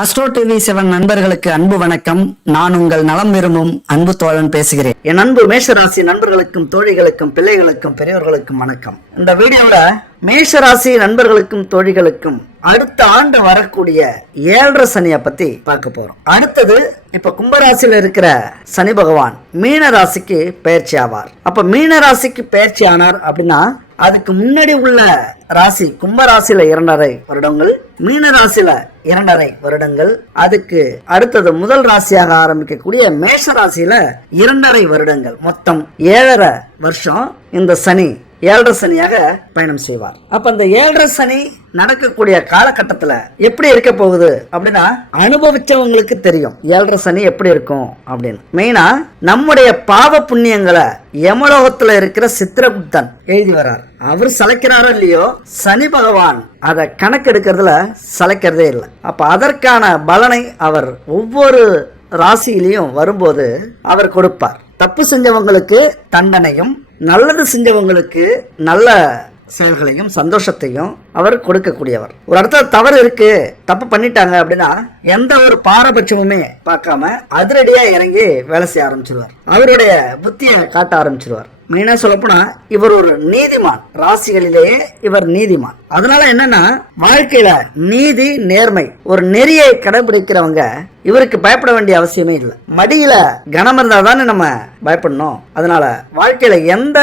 astro TV seven நண்பர்களுக்கு அன்பு வணக்கம் நான் உங்கள் நலம் விரும்பும் அன்பு தோழன் பேசுகிறேன் என் அன்பு மேஷராசி நண்பர்களுக்கும் தோழிகளுக்கும் பிள்ளைகளுக்கும் பெரியவர்களுக்கும் வணக்கம் இந்த வீடியோல மேஷராசி நண்பர்களுக்கும் தோழிகளுக்கும் அடுத்த ஆண்டு வரக்கூடிய ஏழரை சனியை பத்தி பார்க்க போறோம் அடுத்தது இப்ப கும்பராசியில இருக்கிற சனி பகவான் மீன ராசிக்கு பயிற்சி ஆவார் அப்ப மீன ராசிக்கு பயிற்சி ஆனார் அப்படின்னா அதுக்கு முன்னாடி உள்ள ராசி கும்ப ராசியில இரண்டரை வருடங்கள் மீன ராசியில இரண்டரை வருடங்கள் அதுக்கு அடுத்தது முதல் ராசியாக ஆரம்பிக்கக்கூடிய மேஷ ராசியில இரண்டரை வருடங்கள் மொத்தம் ஏழரை வருஷம் இந்த சனி ஏழரை சனியாக பயணம் செய்வார் அப்ப அந்த ஏழரை சனி நடக்கக்கூடிய காலகட்டத்துல எப்படி இருக்க போகுது அப்படின்னா அனுபவிச்சவங்களுக்கு தெரியும் ஏழரை சனி எப்படி இருக்கும் அப்படின்னு மெயினா நம்முடைய பாவ புண்ணியங்களை யமலோகத்துல இருக்கிற சித்திரகுப்தன் எழுதி வர்றார் அவர் சலைக்கிறாரோ இல்லையோ சனி பகவான் அதை கணக்கெடுக்கிறதுல சலைக்கிறதே இல்லை அப்ப அதற்கான பலனை அவர் ஒவ்வொரு ராசியிலையும் வரும்போது அவர் கொடுப்பார் தப்பு செஞ்சவங்களுக்கு தண்டனையும் நல்லது செஞ்சவங்களுக்கு நல்ல செயல்களையும் சந்தோஷத்தையும் அவர் கொடுக்கக்கூடியவர் ஒரு இடத்துல தவறு இருக்கு தப்பு பண்ணிட்டாங்க அப்படின்னா எந்த ஒரு பாரபட்சமுமே பார்க்காம அதிரடியா இறங்கி வேலை செய்ய ஆரம்பிச்சிருவார் அவருடைய புத்தியை காட்ட ஆரம்பிச்சிருவார் மெயினாக சொல்லப்போனால் இவர் ஒரு நீதிமான் ராசிகளிலேயே இவர் நீதிமான் அதனால என்னன்னா வாழ்க்கையில நீதி நேர்மை ஒரு நெறியை கடைபிடிக்கிறவங்க இவருக்கு பயப்பட வேண்டிய அவசியமே இல்லை மடியில கனம் இருந்தால் தானே நம்ம பயப்படணும் அதனால வாழ்க்கையில எந்த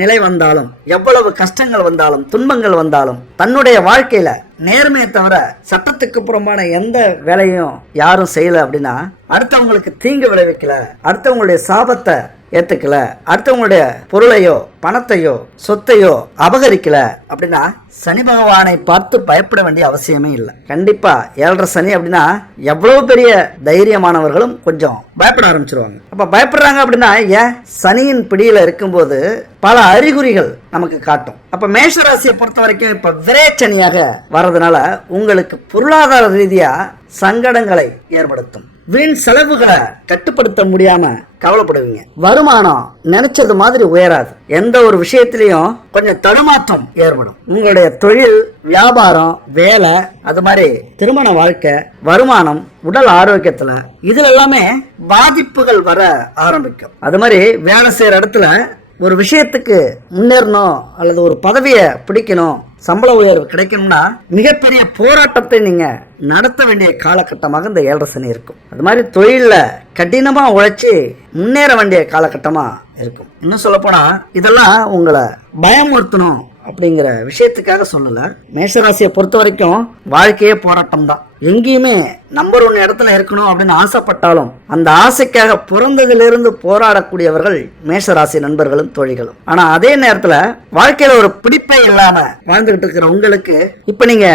நிலை வந்தாலும் எவ்வளவு கஷ்டங்கள் வந்தாலும் துன்பங்கள் வந்தாலும் தன்னுடைய வாழ்க்கையில நேர்மையை தவிர சட்டத்துக்கு புறம்பான எந்த வேலையும் யாரும் செய்யல அப்படின்னா அடுத்தவங்களுக்கு தீங்கு விளைவிக்கல அடுத்தவங்களுடைய சாபத்தை ஏற்றுக்கல அடுத்தவங்களுடைய பொருளையோ பணத்தையோ சொத்தையோ அபகரிக்கல அப்படின்னா சனி பகவானை பார்த்து பயப்பட வேண்டிய அவசியமே இல்லை கண்டிப்பா ஏழரை சனி அப்படின்னா எவ்வளவு பெரிய தைரியமானவர்களும் கொஞ்சம் பயப்பட ஆரம்பிச்சிருவாங்க அப்ப பயப்படுறாங்க அப்படின்னா ஏன் சனியின் பிடியில இருக்கும்போது பல அறிகுறிகள் நமக்கு காட்டும் அப்ப மேஷராசியை பொறுத்த வரைக்கும் இப்ப விரேச்சனியாக வர்றதுனால உங்களுக்கு பொருளாதார ரீதியா சங்கடங்களை ஏற்படுத்தும் வீண் செலவுகளை கட்டுப்படுத்த முடியாம கவலைப்படுவீங்க வருமானம் நினைச்சது மாதிரி உயராது எந்த ஒரு விஷயத்திலையும் கொஞ்சம் தடுமாற்றம் ஏற்படும் உங்களுடைய தொழில் வியாபாரம் வேலை அது மாதிரி திருமண வாழ்க்கை வருமானம் உடல் ஆரோக்கியத்துல இதுல எல்லாமே பாதிப்புகள் வர ஆரம்பிக்கும் அது மாதிரி வேலை செய்யற இடத்துல ஒரு விஷயத்துக்கு முன்னேறணும் அல்லது ஒரு பதவியை பிடிக்கணும் சம்பள உயர்வு கிடைக்கணும்னா மிகப்பெரிய போராட்டத்தை நீங்க நடத்த வேண்டிய காலகட்டமாக இந்த ஏழரை சனி இருக்கும் அது மாதிரி தொழிலில் கடினமாக உழைச்சி முன்னேற வேண்டிய காலகட்டமாக இருக்கும் இன்னும் சொல்லப்போனால் இதெல்லாம் உங்களை பயமுறுத்தணும் அப்படிங்கிற விஷயத்துக்காக சொல்லலை மேஷராசியை பொறுத்த வரைக்கும் வாழ்க்கையே போராட்டம் தான் எங்கேயுமே நம்பர் ஒன் இடத்துல இருக்கணும் அப்படின்னு ஆசைப்பட்டாலும் அந்த ஆசைக்காக பிறந்ததிலிருந்து போராடக்கூடியவர்கள் மேஷராசி நண்பர்களும் தோழிகளும் ஆனா அதே நேரத்துல வாழ்க்கையில ஒரு பிடிப்பே இல்லாம வாழ்ந்துகிட்டு இருக்கிற உங்களுக்கு இப்ப நீங்க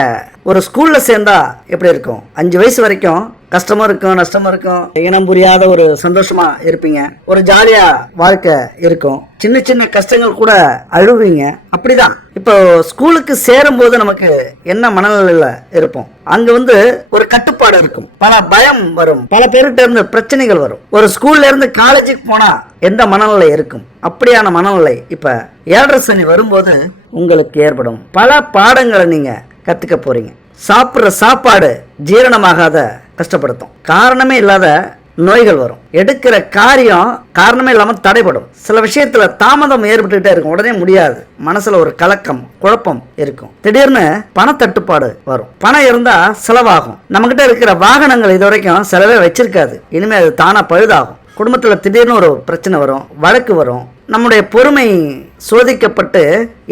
ஒரு ஸ்கூல்ல சேர்ந்தா எப்படி இருக்கும் அஞ்சு வயசு வரைக்கும் கஷ்டமா இருக்கும் நஷ்டமா இருக்கும் இனம் புரியாத ஒரு சந்தோஷமா இருப்பீங்க ஒரு ஜாலியா வாழ்க்கை இருக்கும் சின்ன சின்ன கஷ்டங்கள் கூட அழுவீங்க அப்படிதான் இப்போ ஸ்கூலுக்கு சேரும் போது நமக்கு என்ன மனநிலையில இருப்போம் அங்க வந்து ஒரு கட்டுப்பாடு இருக்கும் பல பயம் வரும் பல பேருகிட்ட இருந்து பிரச்சனைகள் வரும் ஒரு ஸ்கூல்ல இருந்து காலேஜுக்கு போனா எந்த மனநிலை இருக்கும் அப்படியான மனநிலை இப்ப ஏழரை சனி வரும்போது உங்களுக்கு ஏற்படும் பல பாடங்களை நீங்க கத்துக்க போறீங்க சாப்பிட்ற சாப்பாடு ஜீரணமாகாத கஷ்டப்படுத்தும் காரணமே இல்லாத நோய்கள் வரும் எடுக்கிற காரியம் காரணமே இல்லாமல் தடைப்படும் சில விஷயத்துல தாமதம் ஏற்பட்டுகிட்டே இருக்கும் உடனே முடியாது மனசுல ஒரு கலக்கம் குழப்பம் இருக்கும் திடீர்னு பணத்தட்டுப்பாடு வரும் பணம் இருந்தா செலவாகும் நம்ம கிட்ட இருக்கிற வாகனங்கள் இது வரைக்கும் செலவே வச்சிருக்காது இனிமே அது தானா பழுதாகும் குடும்பத்தில் திடீர்னு ஒரு பிரச்சனை வரும் வழக்கு வரும் நம்முடைய பொறுமை சோதிக்கப்பட்டு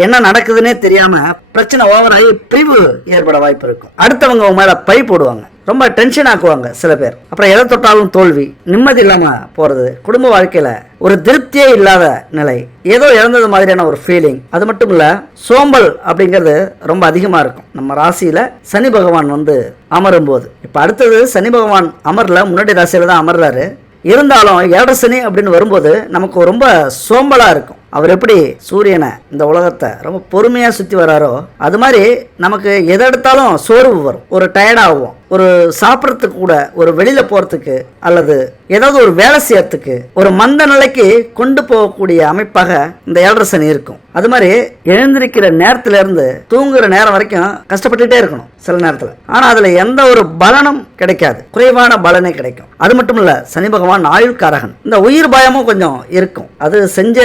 என்ன நடக்குதுன்னே தெரியாம பிரச்சனை ஓவராகி பிரிவு ஏற்பட வாய்ப்பு இருக்கும் அடுத்தவங்க மேல பை போடுவாங்க ரொம்ப டென்ஷன் ஆக்குவாங்க சில பேர் அப்புறம் எதை தொட்டாலும் தோல்வி நிம்மதி இல்லாமல் போகிறது குடும்ப வாழ்க்கையில் ஒரு திருப்தியே இல்லாத நிலை ஏதோ இழந்தது மாதிரியான ஒரு ஃபீலிங் அது மட்டும் இல்லை சோம்பல் அப்படிங்கிறது ரொம்ப அதிகமாக இருக்கும் நம்ம ராசியில் சனி பகவான் வந்து அமரும் போது இப்போ அடுத்தது சனி பகவான் அமரில் முன்னாடி ராசியில் தான் அமர்றாரு இருந்தாலும் ஏழரை சனி அப்படின்னு வரும்போது நமக்கு ரொம்ப சோம்பலாக இருக்கும் அவர் எப்படி சூரியனை இந்த உலகத்தை ரொம்ப பொறுமையாக சுற்றி வராரோ அது மாதிரி நமக்கு எதை எடுத்தாலும் சோர்வு வரும் ஒரு டயர்டாகும் ஒரு சாப்பிட்றதுக்கு கூட ஒரு வெளியில் போகிறதுக்கு அல்லது ஏதாவது ஒரு வேலை செய்யறதுக்கு ஒரு மந்த நிலைக்கு கொண்டு போகக்கூடிய அமைப்பாக இந்த ஏழரை சனி இருக்கும் அது மாதிரி எழுந்திருக்கிற நேரத்திலேருந்து தூங்குற நேரம் வரைக்கும் கஷ்டப்பட்டுகிட்டே இருக்கணும் சில நேரத்தில் ஆனால் அதில் எந்த ஒரு பலனும் கிடைக்காது குறைவான பலனே கிடைக்கும் அது மட்டும் இல்லை சனி பகவான் ஆயுள்காரகன் இந்த உயிர் பயமும் கொஞ்சம் இருக்கும் அது செஞ்ச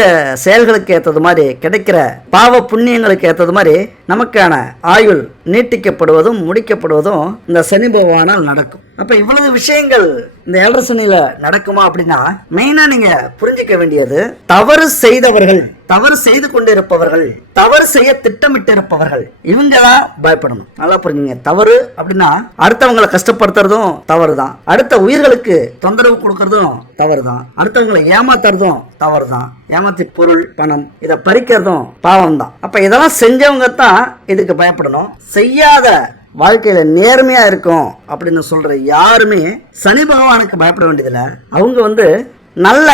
செயல்களுக்கு ஏற்றது மாதிரி கிடைக்கிற பாவ புண்ணியங்களுக்கு ஏற்றது மாதிரி நமக்கான ஆயுள் நீட்டிக்கப்படுவதும் முடிக்கப்படுவதும் இந்த சனி செய்பவானால் நடக்கும் அப்ப இவ்வளவு விஷயங்கள் இந்த ஏழரசனில நடக்குமா அப்படின்னா மெயினா நீங்க புரிஞ்சுக்க வேண்டியது தவறு செய்தவர்கள் தவறு செய்து கொண்டிருப்பவர்கள் தவறு செய்ய திட்டமிட்டு இருப்பவர்கள் இவங்கெல்லாம் பயப்படணும் நல்லா புரிஞ்சுங்க தவறு அப்படின்னா அடுத்தவங்களை கஷ்டப்படுத்துறதும் தவறு தான் அடுத்த உயிர்களுக்கு தொந்தரவு கொடுக்கறதும் தவறு தான் அடுத்தவங்களை ஏமாத்துறதும் தவறு தான் ஏமாத்தி பொருள் பணம் இதை பறிக்கிறதும் பாவம் தான் அப்ப இதெல்லாம் செஞ்சவங்க தான் இதுக்கு பயப்படணும் செய்யாத வாழ்க்கையில் நேர்மையாக இருக்கும் அப்படின்னு சொல்கிற யாருமே சனி பகவானுக்கு பயப்பட வேண்டியதில்லை அவங்க வந்து நல்ல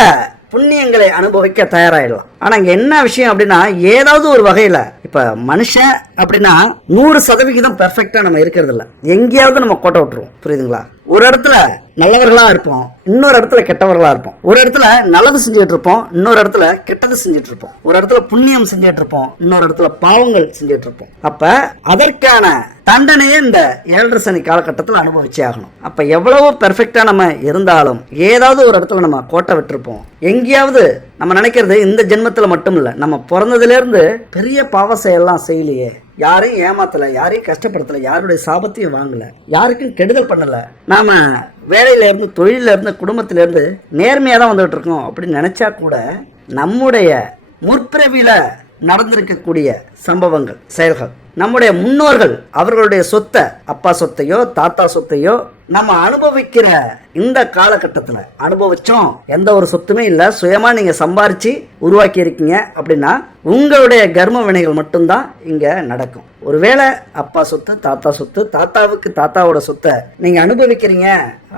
புண்ணியங்களை அனுபவிக்க தயாராகிடலாம் ஆனால் இங்கே என்ன விஷயம் அப்படின்னா ஏதாவது ஒரு வகையில் இப்போ மனுஷன் அப்படின்னா நூறு சதவிகிதம் பெர்ஃபெக்டாக நம்ம இருக்கிறது எங்கேயாவது நம்ம கோட்டை விட்டுருவோம் புரியுதுங்களா ஒரு இடத்துல நல்லவர்களாக இருப்போம் இன்னொரு இடத்துல கெட்டவர்களாக இருப்போம் ஒரு இடத்துல நல்லது செஞ்சுட்டு இருப்போம் இன்னொரு இடத்துல கெட்டது செஞ்சுட்டு இருப்போம் ஒரு இடத்துல புண்ணியம் செஞ்சுட்டு இருப்போம் இன்னொரு இடத்துல பாவங்கள் செஞ்சுட்டு இருப்போம் அப்போ அதற்கான தண்டனையே இந்த ஏழரை சனி காலகட்டத்தில் அனுபவிச்சே ஆகணும் அப்போ எவ்வளவோ பெர்ஃபெக்டாக நம்ம இருந்தாலும் ஏதாவது ஒரு இடத்துல நம்ம கோட்டை விட்டுருப்போம் எங்கேயாவது நம்ம நினைக்கிறது இந்த ஜென்மத்தில் மட்டும் இல்லை நம்ம பிறந்ததுலேருந்து பெரிய பாவ செய்யலையே யாரையும் ஏமாத்தலை யாரையும் கஷ்டப்படுத்தலை யாருடைய சாபத்தையும் வாங்கலை யாருக்கும் கெடுதல் பண்ணலை நாம் வேலையிலேருந்து தொழிலேருந்து குடும்பத்திலேருந்து நேர்மையாக தான் வந்துகிட்டு இருக்கோம் அப்படின்னு நினச்சா கூட நம்முடைய முற்பிறவியில் நடந்திருக்கக்கூடிய சம்பவங்கள் செயல்கள் நம்முடைய முன்னோர்கள் அவர்களுடைய சொத்தை அப்பா சொத்தையோ தாத்தா சொத்தையோ நம்ம அனுபவிக்கிற இந்த காலகட்டத்தில் அனுபவிச்சோம் எந்த ஒரு சொத்துமே இல்லை சுயமாக நீங்கள் சம்பாரித்து உருவாக்கி இருக்கீங்க அப்படின்னா உங்களுடைய கர்ம வினைகள் மட்டும்தான் இங்கே நடக்கும் ஒருவேளை அப்பா சொத்து தாத்தா சொத்து தாத்தாவுக்கு தாத்தாவோட சொத்தை நீங்கள் அனுபவிக்கிறீங்க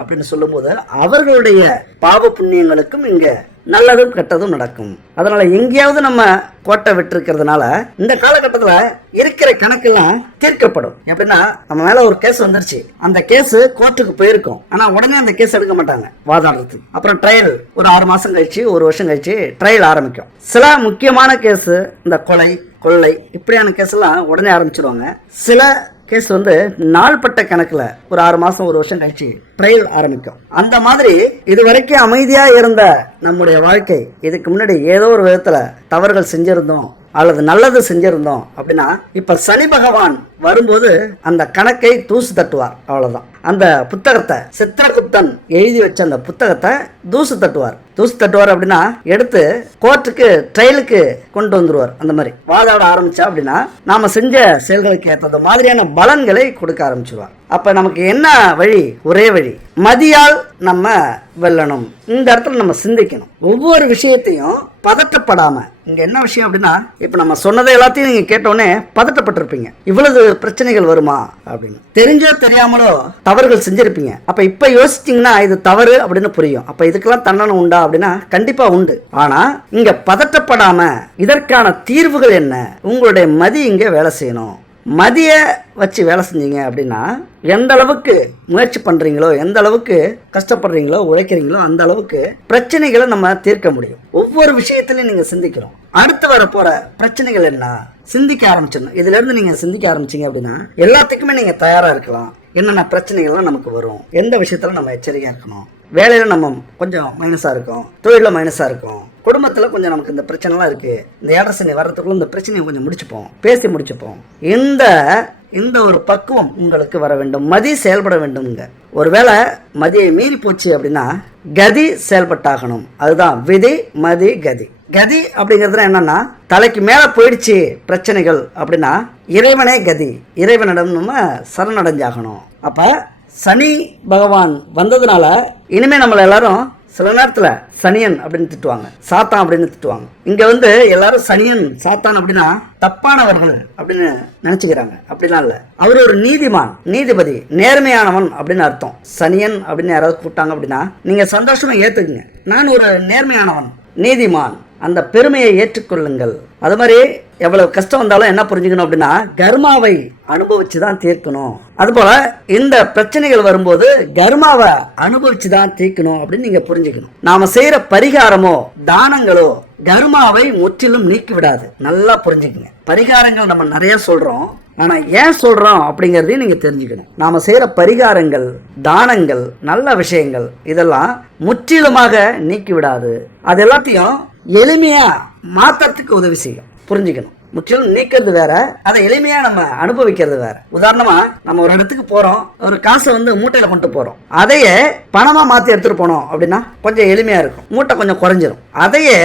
அப்படின்னு சொல்லும்போது அவர்களுடைய பாவ புண்ணியங்களுக்கும் இங்கே நல்லதும் கெட்டதும் நடக்கும் அதனால எங்கேயாவது நம்ம கோட்டை விட்டுருக்கிறதுனால இந்த காலகட்டத்தில் இருக்கிற கணக்கெல்லாம் தீர்க்கப்படும் எப்படின்னா நம்ம மேல ஒரு கேஸ் வந்துருச்சு அந்த கேஸ் கோர்ட்டுக்கு போயிருக்கோம் ஆனா உடனே அந்த கேஸ் எடுக்க மாட்டாங்க வாதாடுறது அப்புறம் ட்ரையல் ஒரு ஆறு மாசம் கழிச்சு ஒரு வருஷம் கழிச்சு ட்ரையல் ஆரம்பிக்கும் சில முக்கியமான கேஸ் இந்த கொலை கொள்ளை இப்படியான கேஸ் எல்லாம் உடனே ஆரம்பிச்சிருவாங்க சில கேஸ் வந்து நாள்பட்ட கணக்கில் ஒரு ஆறு மாதம் ஒரு வருஷம் கழிச்சு ட்ரையல் ஆரம்பிக்கும் அந்த மாதிரி இது வரைக்கும் அமைதியாக இருந்த நம்முடைய வாழ்க்கை இதுக்கு முன்னாடி ஏதோ ஒரு விதத்தில் தவறுகள் செஞ்சுருந்தோம் அல்லது நல்லது செஞ்சுருந்தோம் அப்படின்னா இப்போ சனி பகவான் வரும்போது அந்த கணக்கை தூசு தட்டுவார் அவ்வளோதான் அந்த புத்தகத்தை சித்திரகுப்தன் எழுதி வச்ச அந்த புத்தகத்தை தூசு தட்டுவார் தூசு தட்டுவார் அப்படின்னா எடுத்து கோர்ட்டுக்கு ட்ரையலுக்கு கொண்டு வந்துடுவார் அந்த மாதிரி வாதாட ஆரம்பிச்சா அப்படின்னா நாம் செஞ்ச செயல்களுக்கு ஏற்றது மாதிரியான பலன்களை கொடுக்க ஆரம்பிச்சிருவார் அப்போ நமக்கு என்ன வழி ஒரே வழி மதியால் நம்ம வெல்லணும் இந்த இடத்துல நம்ம சிந்திக்கணும் ஒவ்வொரு விஷயத்தையும் பதட்டப்படாமல் இங்கே என்ன விஷயம் அப்படின்னா இப்போ நம்ம சொன்னதை எல்லாத்தையும் நீங்கள் கேட்டோடனே பதட்டப்பட்டிருப்பீங்க இவ்வளவு பிரச்சனைகள் வருமா அப்படின்னு தெரிஞ்சோ தெரியாமலோ தவறுகள் செஞ்சுருப்பீங்க அப்போ இப்போ யோசிச்சிங்கன்னா இது தவறு அப்படின்னு புரியும் அப்போ இதுக்கெல்லாம் தண்டனை உண்டா அப்படின்னா கண்டிப்பாக உண்டு ஆனால் இங்கே பதட்டப்படாமல் இதற்கான தீர்வுகள் என்ன உங்களுடைய மதி இங்கே வேலை செய்யணும் மதிய வச்சு வேலை செஞ்சீங்க அப்படின்னா எந்த அளவுக்கு முயற்சி பண்ணுறீங்களோ எந்த அளவுக்கு கஷ்டப்படுறீங்களோ உழைக்கிறீங்களோ அந்த அளவுக்கு பிரச்சனைகளை நம்ம தீர்க்க முடியும் ஒவ்வொரு விஷயத்துலையும் நீங்கள் சிந்திக்கிறோம் அடுத்து வர போகிற பிரச்சனைகள் என்ன சிந்திக்க ஆரம்பிச்சிடணும் இதுலேருந்து நீங்கள் சிந்திக்க ஆரம்பிச்சிங்க அப்படின்னா எல்லாத்துக்குமே நீங்கள் தயாராக இருக்கலாம் என்னென்ன பிரச்சனைகள்லாம் நமக்கு வரும் எந்த விஷயத்தில் நம்ம எச்சரிக்கையாக இருக்கணும் வேலையில் நம்ம கொஞ்சம் மைனஸாக இருக்கும் தொழிலில் மைனஸாக இருக்கும் குடும்பத்தில் கொஞ்சம் நமக்கு இந்த பிரச்சனைலாம் இருக்குது இந்த ஏழரை சனி வர்றதுக்குள்ள இந்த பிரச்சனையை கொஞ்சம் முடிச்சுப்போம் பேசி முடிச்சுப்போம் இந்த இந்த ஒரு பக்குவம் உங்களுக்கு வர வேண்டும் மதி செயல்பட வேண்டும்ங்க ஒருவேளை மதியை மீறி போச்சு அப்படின்னா கதி செயல்பட்டாகணும் அதுதான் விதி மதி கதி கதி அப்படிங்கிறது என்னன்னா தலைக்கு மேலே போயிடுச்சு பிரச்சனைகள் அப்படின்னா இறைவனே கதி இறைவனிடம் நம்ம சரணடைஞ்சாகணும் அப்போ சனி பகவான் வந்ததுனால இனிமேல் நம்மளை எல்லாரும் சில நேரத்தில் சனியன் அப்படின்னு திட்டுவாங்க சாத்தான் அப்படின்னு திட்டுவாங்க இங்கே வந்து எல்லாரும் சனியன் சாத்தான் அப்படின்னா தப்பானவர்கள் அப்படின்னு நினச்சிக்கிறாங்க அப்படிலாம் இல்லை அவர் ஒரு நீதிமான் நீதிபதி நேர்மையானவன் அப்படின்னு அர்த்தம் சனியன் அப்படின்னு யாராவது கூப்பிட்டாங்க அப்படின்னா நீங்கள் சந்தோஷமாக ஏற்றுக்குங்க நான் ஒரு நேர்மையானவன் நீதிமான் அந்த பெருமையை ஏற்றுக்கொள்ளுங்கள் அது மாதிரி எவ்வளவு கஷ்டம் வந்தாலும் என்ன புரிஞ்சுக்கணும் அப்படின்னா கர்மாவை அனுபவிச்சு தான் தீர்க்கணும் அதுபோல் இந்த பிரச்சனைகள் வரும்போது கர்மாவை அனுபவிச்சு தான் தீர்க்கணும் அப்படின்னு நீங்க புரிஞ்சுக்கணும் நாம செய்யற பரிகாரமோ தானங்களோ கர்மாவை முற்றிலும் நீக்கி விடாது நல்லா புரிஞ்சுக்கங்க பரிகாரங்கள் நம்ம நிறைய சொல்றோம் ஆனா ஏன் சொல்றோம் அப்படிங்கறதையும் நீங்க தெரிஞ்சுக்கணும் நாம செய்யற பரிகாரங்கள் தானங்கள் நல்ல விஷயங்கள் இதெல்லாம் முற்றிலுமாக நீக்கி விடாது அது எல்லாத்தையும் எளிமையாக மாற்றத்துக்கு உதவி செய்யும் புரிஞ்சுக்கணும் முற்றிலும் நீக்கிறது வேற அதை எளிமையா நம்ம அனுபவிக்கிறது வேற உதாரணமா நம்ம ஒரு இடத்துக்கு போறோம் ஒரு காசை வந்து மூட்டையில கொண்டு போறோம் அதையே பணமா மாத்தி எடுத்துட்டு போனோம் அப்படின்னா கொஞ்சம் எளிமையா இருக்கும் மூட்டை கொஞ்சம் குறைஞ்சிரும் அதையே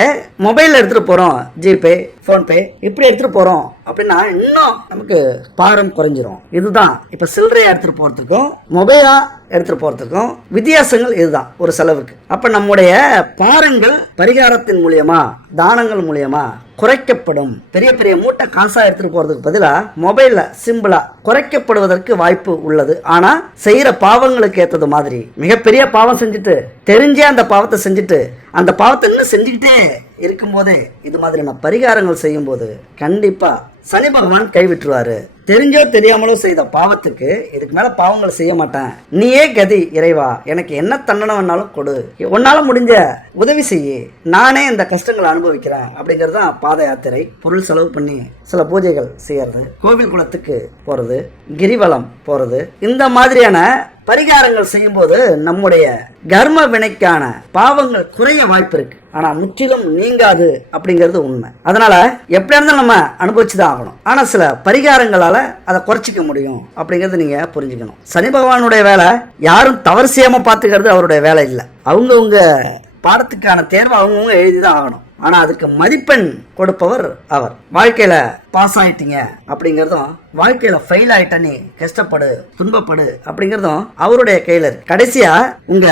மொபைல்ல எடுத்துட்டு போறோம் ஜிபே ஃபோன்பே இப்படி எடுத்துட்டு போறோம் அப்படின்னா இன்னும் நமக்கு பாரம் குறைஞ்சிரும் இதுதான் இப்ப சில்லறையா எடுத்துட்டு போறதுக்கும் மொபைலா எடுத்துட்டு போறதுக்கும் வித்தியாசங்கள் இதுதான் ஒரு செலவுக்கு அப்ப நம்முடைய பாரங்கள் பரிகாரத்தின் மூலியமா தானங்கள் மூலியமா குறைக்கப்படும் பெரிய பெரிய மூட்டை காசாக எடுத்துகிட்டு போகிறதுக்கு பதிலாக மொபைலில் சிம்பிளாக குறைக்கப்படுவதற்கு வாய்ப்பு உள்ளது ஆனால் செய்கிற பாவங்களுக்கு ஏற்றது மாதிரி மிகப்பெரிய பாவம் செஞ்சுட்டு தெரிஞ்சே அந்த பாவத்தை செஞ்சுட்டு அந்த பாவத்தை இன்னும் செஞ்சுக்கிட்டே இருக்கும்போதே இது மாதிரியான பரிகாரங்கள் செய்யும்போது கண்டிப்பாக சனி பகவான் கைவிட்டுருவாரு தெரிஞ்சோ தெரியாமலோ செய்த பாவத்துக்கு இதுக்கு மேலே பாவங்களை செய்ய மாட்டேன் நீயே கதி இறைவா எனக்கு என்ன தண்டனை வேணாலும் கொடு உன்னால் முடிஞ்ச உதவி செய்ய நானே இந்த கஷ்டங்களை அனுபவிக்கிறேன் அப்படிங்கிறது தான் பாத யாத்திரை பொருள் செலவு பண்ணி சில பூஜைகள் செய்யறது கோவில் குளத்துக்கு போகிறது கிரிவலம் போகிறது இந்த மாதிரியான பரிகாரங்கள் செய்யும்போது நம்முடைய கர்ம வினைக்கான பாவங்கள் குறைய வாய்ப்பு இருக்கு ஆனா முற்றிலும் நீங்காது அப்படிங்கிறது உண்மை அதனால எப்படியா இருந்தாலும் நம்ம அனுபவிச்சுதான் ஆகணும் ஆனா சில பரிகாரங்களால அதை குறைச்சிக்க முடியும் அப்படிங்கறத நீங்க புரிஞ்சுக்கணும் சனி பகவானுடைய வேலை யாரும் தவறு செய்யாம பாத்துக்கிறது அவருடைய வேலை இல்லை அவங்கவுங்க பாடத்துக்கான தேர்வை அவங்கவுங்க எழுதி தான் ஆகணும் ஆனால் அதுக்கு மதிப்பெண் கொடுப்பவர் அவர் வாழ்க்கையில் பாஸ் ஆயிட்டீங்க அப்படிங்கிறதும் வாழ்க்கையில ஃபெயில் ஆயிட்ட கஷ்டப்படு துன்பப்படு அப்படிங்கறதும் அவருடைய கையில இருக்கு கடைசியா உங்க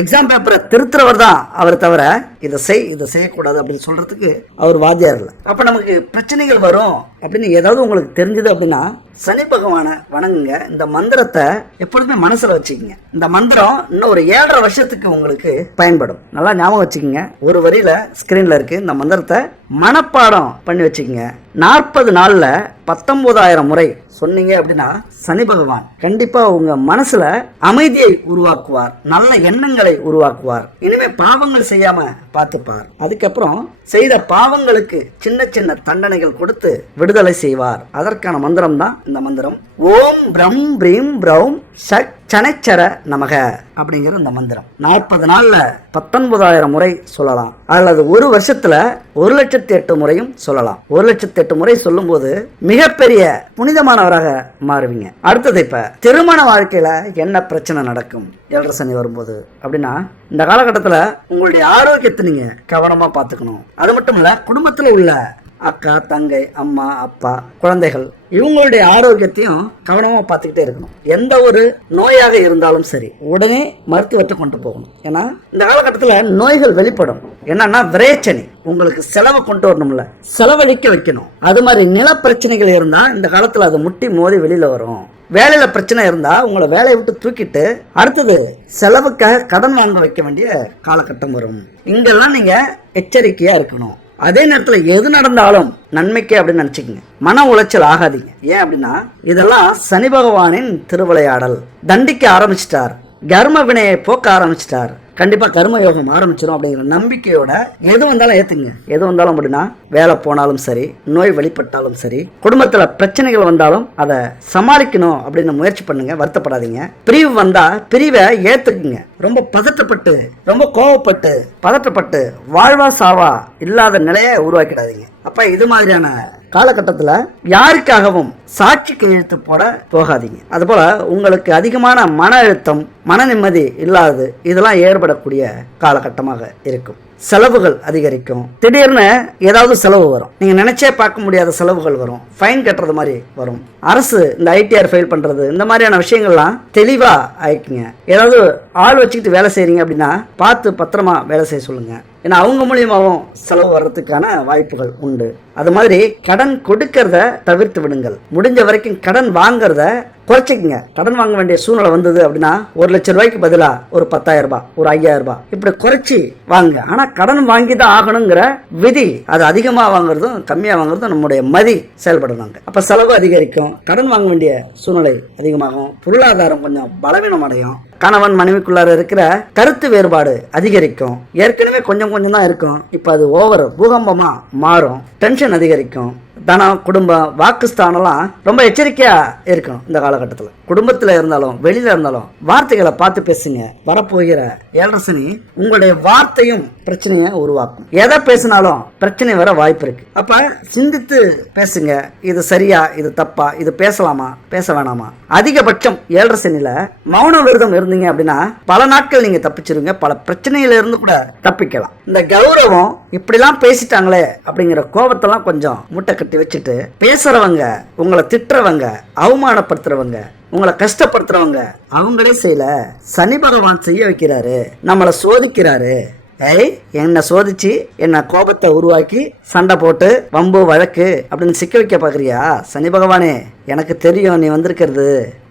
எக்ஸாம் பேப்பரை திருத்துறவர் தான் அவரை தவிர இதை செய் இதை செய்யக்கூடாது அப்படின்னு சொல்றதுக்கு அவர் வாத்தியார் இல்லை அப்ப நமக்கு பிரச்சனைகள் வரும் அப்படின்னு ஏதாவது உங்களுக்கு தெரிஞ்சது அப்படின்னா சனி பகவானை வணங்குங்க இந்த மந்திரத்தை எப்பொழுதுமே மனசுல வச்சுக்கோங்க இந்த மந்திரம் இன்னும் ஒரு ஏழரை வருஷத்துக்கு உங்களுக்கு பயன்படும் நல்லா ஞாபகம் வச்சுக்கோங்க ஒரு வரியில ஸ்கிரீன்ல இருக்கு இந்த மந்திரத்தை மனப்பாடம் பண்ணி வச்சுக்கோங்க நாற்பது நாளில் பத்தொம்போதாயிரம் முறை சொன்னீங்க அப்படின்னா சனி பகவான் கண்டிப்பாக உங்கள் மனசில் அமைதியை உருவாக்குவார் நல்ல எண்ணங்களை உருவாக்குவார் இனிமேல் பாவங்கள் செய்யாமல் பார்த்துப்பார் அதுக்கப்புறம் செய்த பாவங்களுக்கு சின்ன சின்ன தண்டனைகள் கொடுத்து விடுதலை செய்வார் அதற்கான மந்திரம் தான் இந்த மந்திரம் ஓம் பிரம் பிரீம் பிரௌம் ஷட் சனைச்சர நமக அப்படிங்கிற இந்த மந்திரம் நாற்பது நாளில் பத்தொன்பதாயிரம் முறை சொல்லலாம் அல்லது ஒரு வருஷத்தில் ஒரு லட்சத்தி எட்டு முறையும் சொல்லலாம் ஒரு லட்சத்தி எட்டு முறை சொல்லும்போது மிகப்பெரிய புனிதமானவராக மாறுவீங்க அடுத்தது இப்போ திருமண வாழ்க்கையில் என்ன பிரச்சனை நடக்கும் ஏழரை சனி வரும்போது அப்படின்னா இந்த காலகட்டத்தில் உங்களுடைய ஆரோக்கியத்தை நீங்கள் கவனமாக பார்த்துக்கணும் அது மட்டும் இல்லை குடும்பத்தில் உள்ள அக்கா தங்கை அம்மா அப்பா குழந்தைகள் இவங்களுடைய ஆரோக்கியத்தையும் கவனமாக பார்த்துக்கிட்டே இருக்கணும் எந்த ஒரு நோயாக இருந்தாலும் சரி உடனே மருத்துவத்தை கொண்டு போகணும் ஏன்னா இந்த காலகட்டத்தில் நோய்கள் வெளிப்படும் என்னன்னா விரைச்சனை உங்களுக்கு செலவை கொண்டு வரணும்ல செலவழிக்க வைக்கணும் அது மாதிரி நில பிரச்சனைகள் இருந்தால் இந்த காலத்தில் அது முட்டி மோதி வெளியில் வரும் வேலையில் பிரச்சனை இருந்தால் உங்களை வேலையை விட்டு தூக்கிட்டு அடுத்தது செலவுக்காக கடன் வாங்க வைக்க வேண்டிய காலகட்டம் வரும் இங்கெல்லாம் நீங்கள் எச்சரிக்கையாக இருக்கணும் அதே நேரத்தில் எது நடந்தாலும் நன்மைக்கே அப்படின்னு நினச்சிக்கங்க மன உளைச்சல் ஆகாதீங்க ஏன் அப்படின்னா இதெல்லாம் சனி பகவானின் திருவிளையாடல் தண்டிக்க ஆரம்பிச்சிட்டார் கர்ம வினையை போக்க ஆரம்பிச்சிட்டார் கண்டிப்பாக கர்ம யோகம் ஆரம்பிச்சிடும் அப்படிங்கிற நம்பிக்கையோட எது வந்தாலும் ஏற்றுங்க எது வந்தாலும் அப்படின்னா வேலை போனாலும் சரி நோய் வெளிப்பட்டாலும் சரி குடும்பத்தில் பிரச்சனைகள் வந்தாலும் அதை சமாளிக்கணும் அப்படின்னு முயற்சி பண்ணுங்க வருத்தப்படாதீங்க பிரிவு வந்தால் பிரிவை ஏற்றுக்குங்க ரொம்ப பதட்டப்பட்டு ரொம்ப கோவப்பட்டு பதட்டப்பட்டு வாழ்வா சாவா இல்லாத நிலையை உருவாக்கிடாதீங்க அப்போ இது மாதிரியான காலகட்டத்தில் யாருக்காகவும் சாட்சி கையெழுத்து போட போகாதீங்க அதுபோல் உங்களுக்கு அதிகமான மன அழுத்தம் மன நிம்மதி இல்லாதது இதெல்லாம் ஏற்படக்கூடிய காலகட்டமாக இருக்கும் செலவுகள் அதிகரிக்கும் திடீர்னு ஏதாவது செலவு வரும் நீங்கள் நினச்சே பார்க்க முடியாத செலவுகள் வரும் ஃபைன் கட்டுறது மாதிரி வரும் அரசு இந்த ஐடிஆர் ஃபைல் பண்ணுறது இந்த மாதிரியான விஷயங்கள்லாம் தெளிவாக ஆயிக்குங்க ஏதாவது ஆள் வச்சுக்கிட்டு வேலை செய்கிறீங்க அப்படின்னா பார்த்து பத்திரமா வேலை செய்ய சொல்லுங்கள் ஏன்னா அவங்க மூலியமாகவும் செலவு வர்றதுக்கான வாய்ப்புகள் உண்டு அது மாதிரி கடன் கொடுக்கறத தவிர்த்து விடுங்கள் முடிஞ்ச வரைக்கும் கடன் வாங்குறத குறைச்சிக்கங்க கடன் வாங்க வேண்டிய சூழ்நிலை வந்தது அப்படின்னா ஒரு லட்ச ரூபாய்க்கு பதிலாக ஒரு பத்தாயிரம் ரூபாய் ஒரு ஐயாயிரம் ரூபாய் இப்படி குறைச்சி வாங்க ஆனால் கடன் வாங்கி தான் ஆகணுங்கிற விதி அது அதிகமாக வாங்குறதும் கம்மியாக வாங்குறதும் நம்முடைய மதி செயல்படுறாங்க அப்போ செலவு அதிகரிக்கும் கடன் வாங்க வேண்டிய சூழ்நிலை அதிகமாகும் பொருளாதாரம் கொஞ்சம் பலவீனம் அடையும் கணவன் மனைவிக்குள்ளார இருக்கிற கருத்து வேறுபாடு அதிகரிக்கும் ஏற்கனவே கொஞ்சம் கொஞ்சம் தான் இருக்கும் இப்போ அது ஓவர் பூகம்பமாக மாறும் டென்ஷன் டென்ஷன் அதிகரிக்கும் தனம் குடும்பம் வாக்குஸ்தானெல்லாம் ரொம்ப எச்சரிக்கையாக இருக்கணும் இந்த காலகட்டத்தில் குடும்பத்தில் இருந்தாலும் வெளியில் இருந்தாலும் வார்த்தைகளை பார்த்து பேசுங்க வரப்போகிற ஏழரசனி உங்களுடைய வார்த்தையும் பிரச்சனையை உருவாக்கும் எதை பேசினாலும் பிரச்சனை வர வாய்ப்பு இருக்கு அப்போ சிந்தித்து பேசுங்க இது சரியா இது தப்பா இது பேசலாமா பேச வேணாமா அதிகபட்சம் ஏழரசனியில் மௌன விரதம் இருந்தீங்க அப்படின்னா பல நாட்கள் நீங்கள் தப்பிச்சிருங்க பல பிரச்சனையிலிருந்து கூட தப்பிக்கலாம் இந்த கௌரவம் இப்படிலாம் பேசிட்டாங்களே அப்படிங்கிற கோபத்தெல்லாம் கொஞ்சம் முட்டை கட்டி வச்சுட்டு பேசுறவங்க உங்களை திட்டுறவங்க அவமானப்படுத்துறவங்க உங்களை கஷ்டப்படுத்துறவங்க அவங்களே செய்யல சனி பகவான் செய்ய வைக்கிறாரு நம்மளை சோதிக்கிறாரு ஏய் என்னை சோதிச்சு என்னை கோபத்தை உருவாக்கி சண்டை போட்டு வம்பு வழக்கு அப்படின்னு சிக்க வைக்க பார்க்குறியா சனி பகவானே எனக்கு தெரியும் நீ வந்திருக்கிறது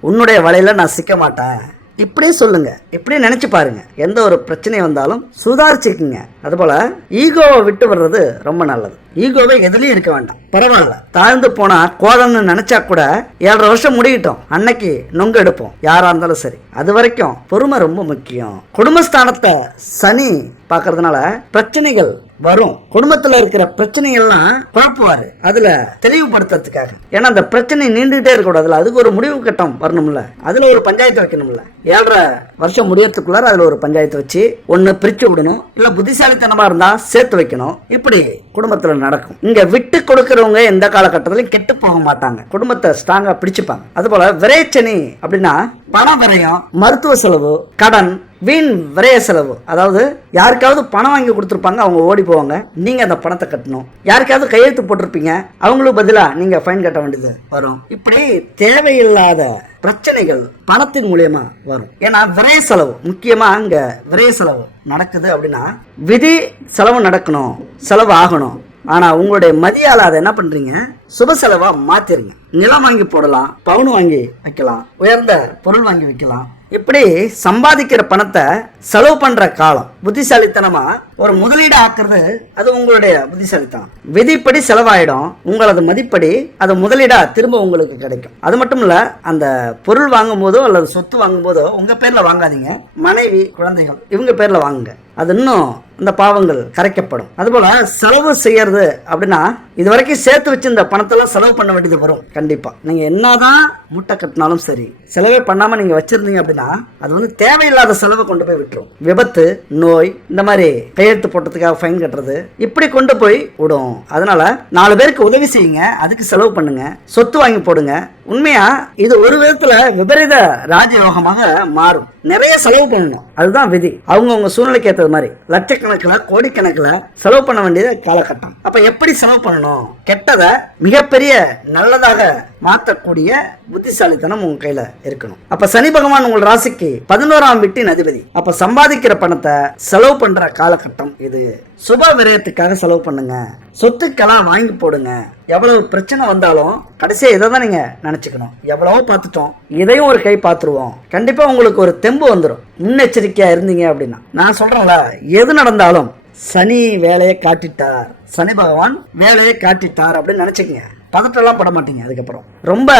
உன்னுடைய வலையில் நான் சிக்க மாட்டேன் இப்படியே சொல்லுங்க இப்படியே நினைச்சு பாருங்க எந்த ஒரு பிரச்சனை வந்தாலும் சுதாரிச்சுக்குங்க அதுபோல் ஈகோவை விட்டு வர்றது ரொம்ப நல்லது ஈகோவே எதுலேயும் இருக்க வேண்டாம் பரவாயில்ல தாழ்ந்து போனா கோதம்னு நினைச்சா கூட ஏழரை வருஷம் முடியட்டும் அன்னைக்கு நொங்கு எடுப்போம் யாரா இருந்தாலும் சரி அது வரைக்கும் பொறுமை ரொம்ப முக்கியம் குடும்பஸ்தானத்தை சனி பார்க்கறதுனால பிரச்சனைகள் வரும் குடும்பத்தில் இருக்கிற பிரச்சனைகள்லாம் குழப்புவாரு அதில் தெளிவுபடுத்துறதுக்காக ஏன்னா அந்த பிரச்சனை நீண்டுகிட்டே இருக்கக்கூடாதுல அதுக்கு ஒரு முடிவு கட்டம் வரணும்ல அதில் ஒரு பஞ்சாயத்து வைக்கணும்ல ஏழரை வருஷம் முடியறதுக்குள்ளார அதில் ஒரு பஞ்சாயத்து வச்சு ஒன்று பிரித்து விடணும் இல்லை புத்திசாலித்தனமாக இருந்தால் சேர்த்து வைக்கணும் இப்படி குடும்பத்தில் நடக்கும் இங்க விட்டு கொடுக்கறவங்க எந்த காலகட்டத்திலும் கெட்டு போக மாட்டாங்க குடும்பத்தை ஸ்ட்ராங்கா பிடிச்சுப்பாங்க போல விரைச்சனி அப்படின்னா பண விரயம் மருத்துவ செலவு கடன் வீண் விரைய செலவு அதாவது யாருக்காவது பணம் வாங்கி கொடுத்துருப்பாங்க அவங்க ஓடி போவாங்க நீங்கள் அந்த பணத்தை கட்டணும் யாருக்காவது கையெழுத்து போட்டிருப்பீங்க அவங்களுக்கு பதிலாக நீங்கள் ஃபைன் கட்ட வேண்டியது வரும் இப்படி தேவையில்லாத பிரச்சனைகள் பணத்தின் மூலியமா வரும் ஏன்னா விரைய செலவு முக்கியமா அங்க விரைய செலவு நடக்குது அப்படின்னா விதி செலவு நடக்கணும் செலவு ஆகணும் ஆனால் உங்களுடைய மதியால் அதை என்ன பண்ணுறீங்க சுப செலவாக மாற்றிடுங்க நிலம் வாங்கி போடலாம் பவுன் வாங்கி வைக்கலாம் உயர்ந்த பொருள் வாங்கி வைக்கலாம் இப்படி சம்பாதிக்கிற பணத்தை செலவு பண்ற காலம் புத்திசாலித்தனமா ஒரு முதலீடு ஆக்குறது அது உங்களுடைய புத்திசாலித்தனம் விதிப்படி செலவாயிடும் உங்களது மதிப்படி அது முதலீடா திரும்ப உங்களுக்கு கிடைக்கும் அது மட்டும் இல்ல அந்த பொருள் வாங்கும் போதோ அல்லது சொத்து வாங்கும் போதோ உங்க பேர்ல வாங்காதீங்க மனைவி குழந்தைகள் இவங்க பேர்ல வாங்குங்க அது இன்னும் இந்த பாவங்கள் கரைக்கப்படும் அதுபோல் செலவு செய்யறது அப்படின்னா இது வரைக்கும் சேர்த்து வச்சிருந்த பணத்தெல்லாம் செலவு பண்ண வேண்டியது வரும் கண்டிப்பாக நீங்கள் என்னதான் மூட்டை கட்டினாலும் சரி செலவே பண்ணாமல் நீங்கள் வச்சுருந்தீங்க அப்படின்னா அது வந்து தேவையில்லாத செலவை கொண்டு போய் விட்டுரும் விபத்து நோய் இந்த மாதிரி கையெழுத்து போட்டதுக்காக ஃபைன் கட்டுறது இப்படி கொண்டு போய் விடும் அதனால நாலு பேருக்கு உதவி செய்யுங்க அதுக்கு செலவு பண்ணுங்க சொத்து வாங்கி போடுங்க உண்மையா இது ஒரு விதத்துல விபரீத ராஜயோகமாக மாறும் நிறைய செலவு பண்ணணும் அதுதான் விதி அவங்கவுங்க சூழ்நிலைக்கு ஏற்ற அப்படின்றது மாதிரி லட்சக்கணக்கில் கோடிக்கணக்கில் செலவு பண்ண வேண்டியது காலகட்டம் அப்போ எப்படி செலவு பண்ணணும் கெட்டதை மிகப்பெரிய நல்லதாக மாற்றக்கூடிய புத்திசாலித்தனம் உங்க கையில இருக்கணும் அப்ப சனி பகவான் உங்கள் ராசிக்கு பதினோராம் வீட்டின் அதிபதி அப்ப சம்பாதிக்கிற பணத்தை செலவு பண்ற காலகட்டம் இது சுப விரயத்துக்காக செலவு பண்ணுங்க சொத்துக்கெல்லாம் வாங்கி போடுங்க எவ்வளவு பிரச்சனை வந்தாலும் கடைசியாக இதை தான் நீங்கள் நினச்சிக்கணும் எவ்வளவோ பார்த்துட்டோம் இதையும் ஒரு கை பார்த்துருவோம் கண்டிப்பாக உங்களுக்கு ஒரு தெம்பு வந்துடும் முன்னெச்சரிக்கையாக இருந்தீங்க அப்படின்னா நான் சொல்கிறேன்ல எது நடந்தாலும் சனி வேலையை காட்டிட்டார் சனி பகவான் வேலையை காட்டிட்டார் அப்படின்னு நினச்சிக்கங்க பதட்டம்லாம் பட மாட்டீங்க அதுக்கப்புறம் ரொம்ப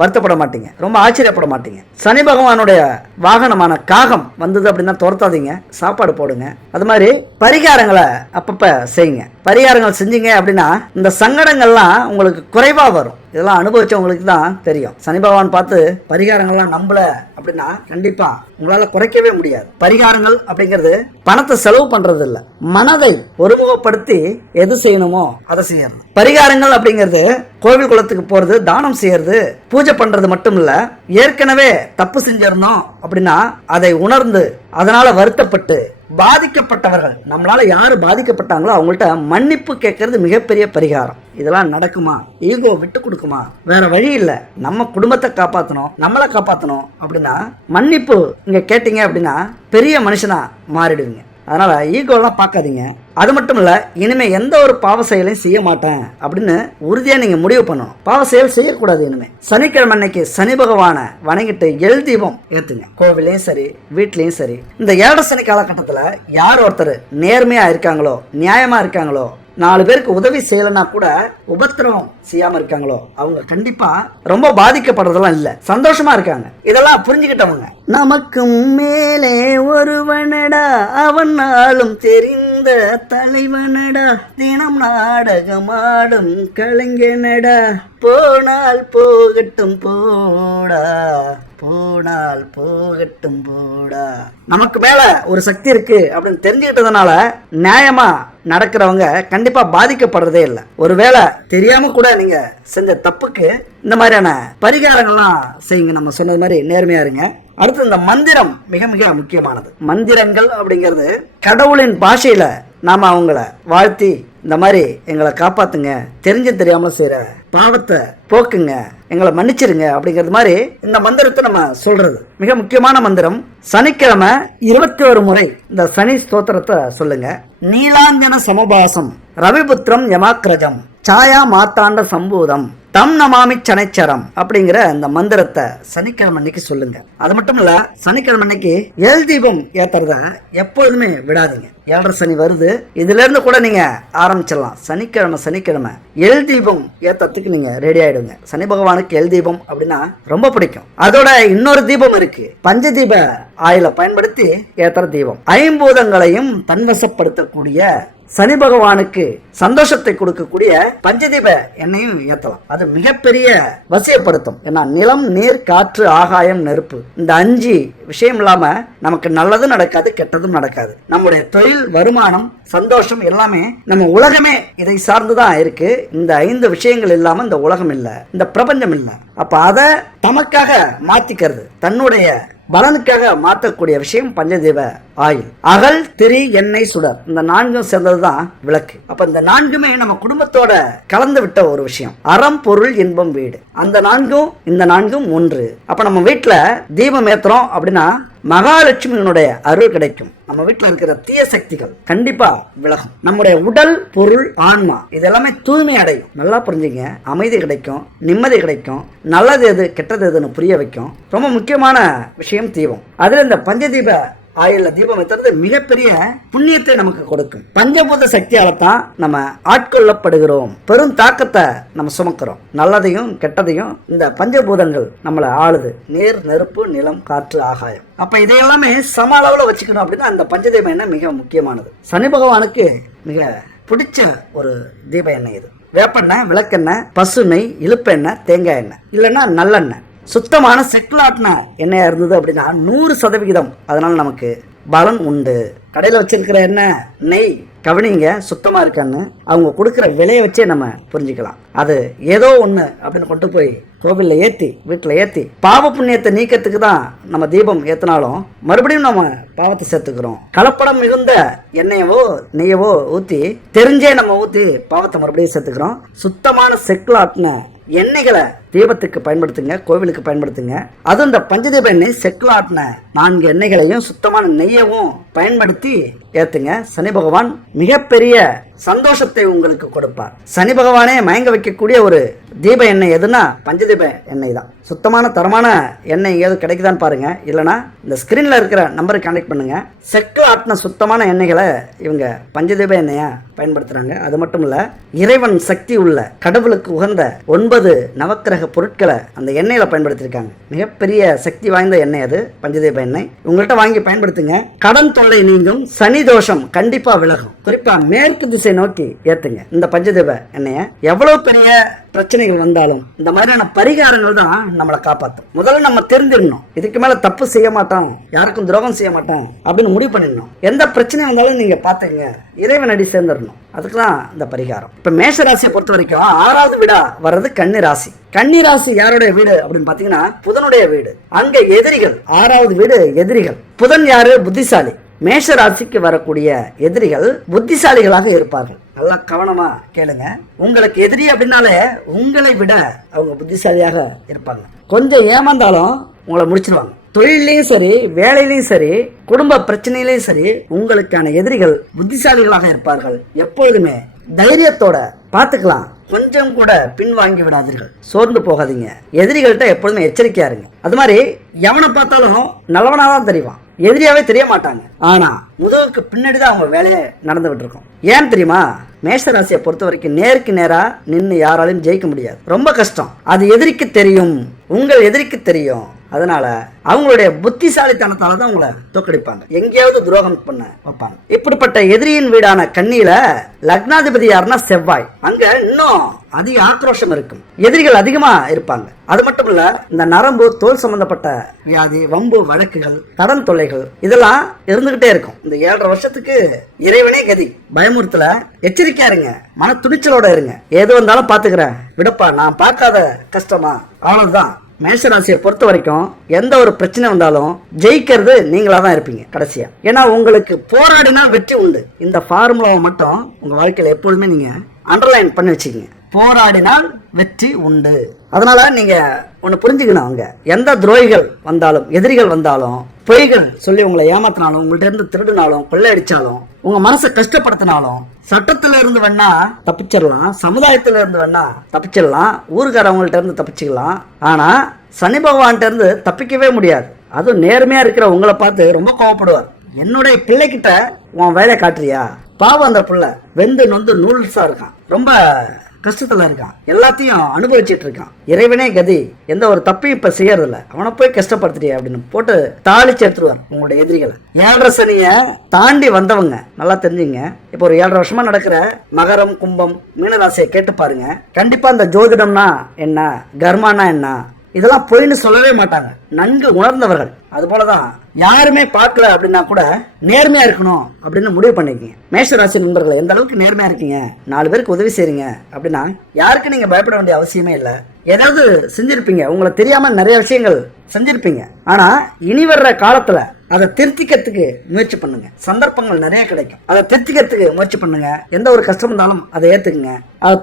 வருத்தப்பட மாட்டீங்க ரொம்ப ஆச்சரியப்பட மாட்டீங்க சனி பகவானுடைய வாகனமான காகம் வந்தது அப்படின்னா துரத்தாதீங்க சாப்பாடு போடுங்க அது மாதிரி பரிகாரங்களை அப்பப்போ செய்யுங்க பரிகாரங்கள் செஞ்சீங்க அப்படின்னா இந்த சங்கடங்கள்லாம் உங்களுக்கு குறைவாக வரும் இதெல்லாம் அனுபவித்தவங்களுக்கு தான் தெரியும் சனி பகவான் பார்த்து பரிகாரங்கள்லாம் நம்பல அப்படின்னா கண்டிப்பாக உங்களால் குறைக்கவே முடியாது பரிகாரங்கள் அப்படிங்கிறது பணத்தை செலவு பண்றது இல்ல மனதை ஒருமுகப்படுத்தி எது செய்யணுமோ அதை செய்யணும் பரிகாரங்கள் அப்படிங்கிறது கோவில் குளத்துக்கு போகிறது தானம் செய்யறது பூஜை பண்ணுறது மட்டும் இல்லை ஏற்கனவே தப்பு செஞ்சிடணும் அப்படின்னா அதை உணர்ந்து அதனால் வருத்தப்பட்டு பாதிக்கப்பட்டவர்கள் நம்மளால் யார் பாதிக்கப்பட்டாங்களோ அவங்கள்ட்ட மன்னிப்பு கேட்கறது மிகப்பெரிய பரிகாரம் இதெல்லாம் நடக்குமா ஈகோ விட்டு கொடுக்குமா வேற வழி இல்லை நம்ம குடும்பத்தை காப்பாற்றணும் நம்மளை காப்பாற்றணும் அப்படின்னா மன்னிப்பு இங்கே கேட்டீங்க அப்படின்னா பெரிய மனுஷனாக மாறிடுவீங்க அதனால் ஈகோலாம் பார்க்காதீங்க அது மட்டும் இல்லை இனிமேல் எந்த ஒரு பாவ செயலையும் செய்ய மாட்டேன் அப்படின்னு உறுதியாக நீங்கள் முடிவு பண்ணணும் பாவ செயல் செய்யக்கூடாது இனிமேல் சனிக்கிழமை அன்னைக்கு சனி பகவானை வணங்கிட்டு எல் தீபம் ஏற்றுங்க கோவிலையும் சரி வீட்லேயும் சரி இந்த ஏழரை சனி காலகட்டத்தில் யார் ஒருத்தர் நேர்மையாக இருக்காங்களோ நியாயமாக இருக்காங்களோ நாலு பேருக்கு உதவி செய்யலைன்னா கூட உபத்திரம் செய்யாம இருக்காங்களோ அவங்க கண்டிப்பா ரொம்ப பாதிக்கப்படுறதெல்லாம் இல்ல சந்தோஷமா இருக்காங்க இதெல்லாம் புரிஞ்சுக்கிட்டவங்க நமக்கும் மேலே ஒருவனடா அவன் நாளும் தெரிந்த தலைவனடா தினம் நாடகமாடும் கலைஞனடா போனால் போகட்டும் போடா போனால் போகட்டும் போடா நமக்கு மேல ஒரு சக்தி இருக்கு அப்படின்னு தெரிஞ்சுக்கிட்டதுனால நியாயமா நடக்கிறவங்க கண்டிப்பா பாதிக்கப்படுறதே இல்லை ஒருவேளை தெரியாம கூட நீங்க செஞ்ச தப்புக்கு இந்த மாதிரியான பரிகாரங்கள்லாம் செய்யுங்க நம்ம சொன்னது மாதிரி நேர்மையா இருங்க அடுத்து இந்த மந்திரம் மிக மிக முக்கியமானது மந்திரங்கள் அப்படிங்கிறது கடவுளின் பாஷையில நாம அவங்கள வாழ்த்தி இந்த மாதிரி எங்களை காப்பாற்றுங்க தெரிஞ்ச தெரியாமல் செய்கிற பாவத்தை போக்குங்க எங்களை மன்னிச்சிருங்க அப்படிங்கிறது மாதிரி இந்த மந்திரத்தை நம்ம சொல்கிறது மிக முக்கியமான மந்திரம் சனிக்கிழமை இருபத்தி ஒரு முறை இந்த சனி ஸ்தோத்திரத்தை சொல்லுங்க நீலாந்தன சமபாசம் ரவிபுத்திரம் யமாக்கிரஜம் சாயா மாத்தாண்ட சம்பூதம் தம் நமாமி சனைச்சரம் அப்படிங்கிற அந்த மந்திரத்தை சனிக்கிழமை அன்னைக்கு சொல்லுங்க அது மட்டும் இல்ல சனிக்கிழமை அன்னைக்கு எல் தீபம் ஏத்துறத எப்பொழுதுமே விடாதீங்க ஏழரை சனி வருது இதுல இருந்து கூட நீங்க ஆரம்பிச்சிடலாம் சனிக்கிழமை சனிக்கிழமை எல் தீபம் ஏற்றத்துக்கு நீங்கள் ரெடி ஆகிடுங்க சனி பகவானுக்கு எல் தீபம் அப்படின்னா ரொம்ப பிடிக்கும் அதோட இன்னொரு தீபம் இருக்கு பஞ்ச தீப ஆயில பயன்படுத்தி ஏற்றுற தீபம் ஐம்பூதங்களையும் தன்வசப்படுத்தக்கூடிய சனி பகவானுக்கு சந்தோஷத்தை கொடுக்கக்கூடிய பஞ்சதீப எண்ணெயும் ஏற்றலாம் அது மிகப்பெரிய வசியப்படுத்தும் ஏன்னா நிலம் நீர் காற்று ஆகாயம் நெருப்பு இந்த அஞ்சு விஷயம் இல்லாம நமக்கு நல்லதும் நடக்காது கெட்டதும் நடக்காது நம்முடைய தொழில் வருமானம் சந்தோஷம் எல்லாமே நம்ம உலகமே இதை சார்ந்துதான் இருக்கு இந்த ஐந்து விஷயங்கள் இல்லாம இந்த உலகம் இல்ல இந்த பிரபஞ்சம் இல்ல அப்ப அத தமக்காக மாத்திக்கிறது தன்னுடைய பலனுக்காக மாற்றக்கூடிய விஷயம் பஞ்சதேவ ஆயில் அகல் திரி எண்ணெய் சுடர் இந்த நான்கும் சேர்ந்ததுதான் விளக்கு அப்ப இந்த நான்குமே நம்ம குடும்பத்தோட கலந்து விட்ட ஒரு விஷயம் அறம் பொருள் இன்பம் வீடு அந்த நான்கும் இந்த நான்கும் ஒன்று அப்ப நம்ம வீட்டுல தீபம் ஏத்துறோம் அப்படின்னா மகாலட்சுமியினுடைய அருள் கிடைக்கும் நம்ம வீட்டில் இருக்கிற தீய சக்திகள் கண்டிப்பா விலகும் நம்முடைய உடல் பொருள் ஆன்மா இதெல்லாமே தூய்மை அடையும் நல்லா புரிஞ்சுங்க அமைதி கிடைக்கும் நிம்மதி கிடைக்கும் நல்லது எது கெட்டது எதுன்னு புரிய வைக்கும் ரொம்ப முக்கியமான விஷயம் தீபம் அதில் இந்த பஞ்சதீப ஆயுளில் தீபம் வைத்தது மிகப்பெரிய புண்ணியத்தை நமக்கு கொடுக்கும் பஞ்சபூத சக்தியால தான் நம்ம ஆட்கொள்ளப்படுகிறோம் பெரும் தாக்கத்தை நம்ம சுமக்கிறோம் நல்லதையும் கெட்டதையும் இந்த பஞ்சபூதங்கள் நம்மளை ஆளுது நீர் நெருப்பு நிலம் காற்று ஆகாயம் அப்ப இதையெல்லாமே சம அளவில் வச்சுக்கணும் அப்படின்னா அந்த பஞ்சதீபம் என்ன மிக முக்கியமானது சனி பகவானுக்கு மிக பிடிச்ச ஒரு தீப எண்ணெய் இது வேப்பெண்ணெய் விளக்கெண்ணெய் பசுமை இழுப்பெண்ணெய் தேங்காய் எண்ணெய் இல்லைன்னா நல்லெண்ணெய் சுத்தமான செட்டிலாட்டின எண்ணெயாக இருந்தது அப்படின்னா நூறு சதவிகிதம் அதனால் நமக்கு பலன் உண்டு கடையில் வச்சிருக்கிற என்ன நெய் கவனிங்க சுத்தமாக இருக்கான்னு அவங்க கொடுக்குற விலையை வச்சே நம்ம புரிஞ்சுக்கலாம் அது ஏதோ ஒன்று அப்படின்னு கொண்டு போய் கோவிலில் ஏற்றி வீட்டில் ஏற்றி பாவ புண்ணியத்தை நீக்கிறதுக்கு தான் நம்ம தீபம் ஏற்றினாலும் மறுபடியும் நம்ம பாவத்தை சேர்த்துக்கிறோம் கலப்படம் மிகுந்த எண்ணெயவோ நெய்யவோ ஊற்றி தெரிஞ்சே நம்ம ஊற்றி பாவத்தை மறுபடியும் சேர்த்துக்கிறோம் சுத்தமான செக்லாட்டின எண்ணெய்களை தீபத்துக்கு பயன்படுத்துங்க கோவிலுக்கு பயன்படுத்துங்க அதுவும் இந்த பஞ்சதீப எண்ணெய் செக்கு ஆட்டின நான்கு எண்ணெய்களையும் சுத்தமான நெய்யவும் பயன்படுத்தி ஏத்துங்க சனி பகவான் மிகப்பெரிய சந்தோஷத்தை உங்களுக்கு கொடுப்பார் சனி பகவானே மயங்க வைக்கக்கூடிய ஒரு தீப எண்ணெய் எதுனா பஞ்சதீப எண்ணெய் தான் சுத்தமான தரமான எண்ணெய் எங்கேயாவது கிடைக்குதான்னு பாருங்க இல்லைனா இந்த ஸ்கிரீன்ல இருக்கிற நம்பருக்கு கான்டெக்ட் பண்ணுங்க செக்கு ஆட்டின சுத்தமான எண்ணெய்களை இவங்க பஞ்சதீப எண்ணெயை பயன்படுத்துறாங்க அது மட்டும் இல்லை இறைவன் சக்தி உள்ள கடவுளுக்கு உகந்த ஒன்பது நவக்கிரக வர்த்தக பொருட்களை அந்த எண்ணெயில் பயன்படுத்தியிருக்காங்க மிகப்பெரிய சக்தி வாய்ந்த எண்ணெய் அது பஞ்சதீப எண்ணெய் உங்கள்கிட்ட வாங்கி பயன்படுத்துங்க கடன் தொல்லை நீங்கும் சனி தோஷம் கண்டிப்பாக விலகும் குறிப்பாக மேற்கு திசை நோக்கி ஏற்றுங்க இந்த பஞ்சதீப எண்ணெயை எவ்வளோ பெரிய பிரச்சனைகள் வந்தாலும் இந்த மாதிரியான பரிகாரங்கள் தான் நம்மளை காப்பாற்றும் முதல்ல நம்ம தெரிஞ்சிடணும் இதுக்கு மேலே தப்பு செய்ய மாட்டோம் யாருக்கும் துரோகம் செய்ய மாட்டோம் அப்படின்னு முடிவு பண்ணிடணும் எந்த பிரச்சனை வந்தாலும் நீங்கள் பார்த்துங்க இறைவன் அடி சேர்ந்துடணும் அதுக்கெல்லாம் இந்த பரிகாரம் இப்போ மேஷ ராசியை பொறுத்த வரைக்கும் ஆறாவது வீடா வர்றது கன்னி ராசி கன்னி ராசி யாருடைய வீடு அப்படின்னு பார்த்தீங்கன்னா புதனுடைய வீடு அங்கே எதிரிகள் ஆறாவது வீடு எதிரிகள் புதன் யாரு புத்திசாலி மேஷ ராசிக்கு வரக்கூடிய எதிரிகள் புத்திசாலிகளாக இருப்பார்கள் நல்லா கவனமா கேளுங்க உங்களுக்கு எதிரி அப்படின்னாலே உங்களை விட அவங்க புத்திசாலியாக இருப்பாங்க கொஞ்சம் ஏமாந்தாலும் உங்களை முடிச்சிருவாங்க தொழிலையும் சரி வேலையிலையும் சரி குடும்ப பிரச்சனையிலையும் சரி உங்களுக்கான எதிரிகள் புத்திசாலிகளாக இருப்பார்கள் எப்பொழுதுமே தைரியத்தோட பார்த்துக்கலாம் கொஞ்சம் கூட பின்வாங்கி விடாதீர்கள் சோர்ந்து போகாதீங்க எதிரிகள்கிட்ட எப்பொழுதுமே எச்சரிக்கையா இருங்க அது மாதிரி எவனை பார்த்தாலும் நல்லவனாக தான் எதிரியாவே தெரிய மாட்டாங்க ஆனா முதுகுக்கு பின்னாடி தான் அவங்க வேலையை நடந்துகிட்டு இருக்கும் ஏன் தெரியுமா ராசியை பொறுத்த வரைக்கும் நேருக்கு நேராக நின்று யாராலையும் ஜெயிக்க முடியாது ரொம்ப கஷ்டம் அது எதிரிக்கு தெரியும் உங்கள் எதிரிக்கு தெரியும் அதனால அவங்களுடைய புத்திசாலித்தனத்தால தான் உங்களை தோக்கடிப்பாங்க எங்கேயாவது துரோகம் பண்ண வைப்பாங்க இப்படிப்பட்ட எதிரியின் வீடான கண்ணியில லக்னாதிபதி யாருன்னா செவ்வாய் அங்க இன்னும் அதிக ஆக்ரோஷம் இருக்கும் எதிரிகள் அதிகமா இருப்பாங்க அது மட்டும் இல்ல இந்த நரம்பு தோல் சம்பந்தப்பட்ட வியாதி வம்பு வழக்குகள் கடன் தொல்லைகள் இதெல்லாம் இருந்துகிட்டே இருக்கும் இந்த ஏழரை வருஷத்துக்கு இறைவனே கதி பயமுறுத்தல எச்சரிக்கையா இருங்க மன துணிச்சலோட இருங்க எது வந்தாலும் பாத்துக்கிறேன் விடப்பா நான் பார்க்காத கஷ்டமா அவ்வளவுதான் மேஷராசியை பொறுத்த வரைக்கும் எந்த ஒரு பிரச்சனை வந்தாலும் ஜெயிக்கிறது நீங்களாக தான் இருப்பீங்க கடைசியா ஏன்னா உங்களுக்கு போராடினா வெற்றி உண்டு இந்த ஃபார்முலாவை மட்டும் உங்கள் வாழ்க்கையில் எப்பொழுதுமே நீங்கள் அண்டர்லைன் பண்ணி வச்சுக்கீங்க போராடினால் வெற்றி உண்டு அதனால நீங்க ஒன்று புரிஞ்சுக்கணும் அவங்க எந்த துரோகிகள் வந்தாலும் எதிரிகள் வந்தாலும் பொய்கள் சொல்லி உங்களை ஏமாத்தினாலும் உங்கள்ட்ட இருந்து திருடினாலும் கொள்ளை உங்க மனசை கஷ்டப்படுத்தினாலும் சட்டத்துல இருந்து வேணா தப்பிச்சிடலாம் சமுதாயத்துல இருந்து வேணா தப்பிச்சிடலாம் ஊருக்காரவங்கள்ட்ட இருந்து தப்பிச்சுக்கலாம் ஆனா சனி பகவான்கிட்ட இருந்து தப்பிக்கவே முடியாது அதுவும் நேர்மையா இருக்கிற உங்களை பார்த்து ரொம்ப கோவப்படுவார் என்னுடைய பிள்ளைகிட்ட உன் வேலையை காட்டுறியா பாவம் அந்த பிள்ளை வெந்து நொந்து நூல்ஸா இருக்கான் ரொம்ப கஷ்டத்துல இருக்கான் எல்லாத்தையும் அனுபவிச்சுட்டு இருக்கான் இறைவனே கதி எந்த ஒரு தப்பையும் இப்போ செய்யறதில்ல அவனை போய் கஷ்டப்படுத்துட்டியே அப்படின்னு போட்டு தாளிச்சு எடுத்துருவார் உங்களுடைய எதிரிகளை ஏழரை சனியை தாண்டி வந்தவங்க நல்லா தெரிஞ்சுங்க இப்போ ஒரு ஏழரை வருஷமாக நடக்கிற மகரம் கும்பம் மீனராசியை கேட்டு பாருங்க கண்டிப்பாக அந்த ஜோதிடம்னா என்ன கர்மானா என்ன இதெல்லாம் பொய்னு சொல்லவே மாட்டாங்க நன்கு உணர்ந்தவர்கள் அது போலதான் யாருமே பார்க்கல அப்படின்னா கூட நேர்மையா இருக்கணும் அப்படின்னு முடிவு பண்ணிருக்கீங்க மேஷராசி நண்பர்கள் எந்த அளவுக்கு நேர்மையா இருக்கீங்க நாலு பேருக்கு உதவி செய்றீங்க அப்படின்னா யாருக்கு நீங்க பயப்பட வேண்டிய அவசியமே இல்லை ஏதாவது செஞ்சிருப்பீங்க உங்களை தெரியாம நிறைய விஷயங்கள் செஞ்சிருப்பீங்க ஆனா இனி வர்ற காலத்துல அதை திருத்திக்கிறதுக்கு முயற்சி பண்ணுங்க சந்தர்ப்பங்கள் நிறைய கிடைக்கும் அதை திருத்திக்கிறதுக்கு முயற்சி பண்ணுங்க எந்த ஒரு கஷ்டம் இருந்தாலும் அதை ஏத்துக்குங்க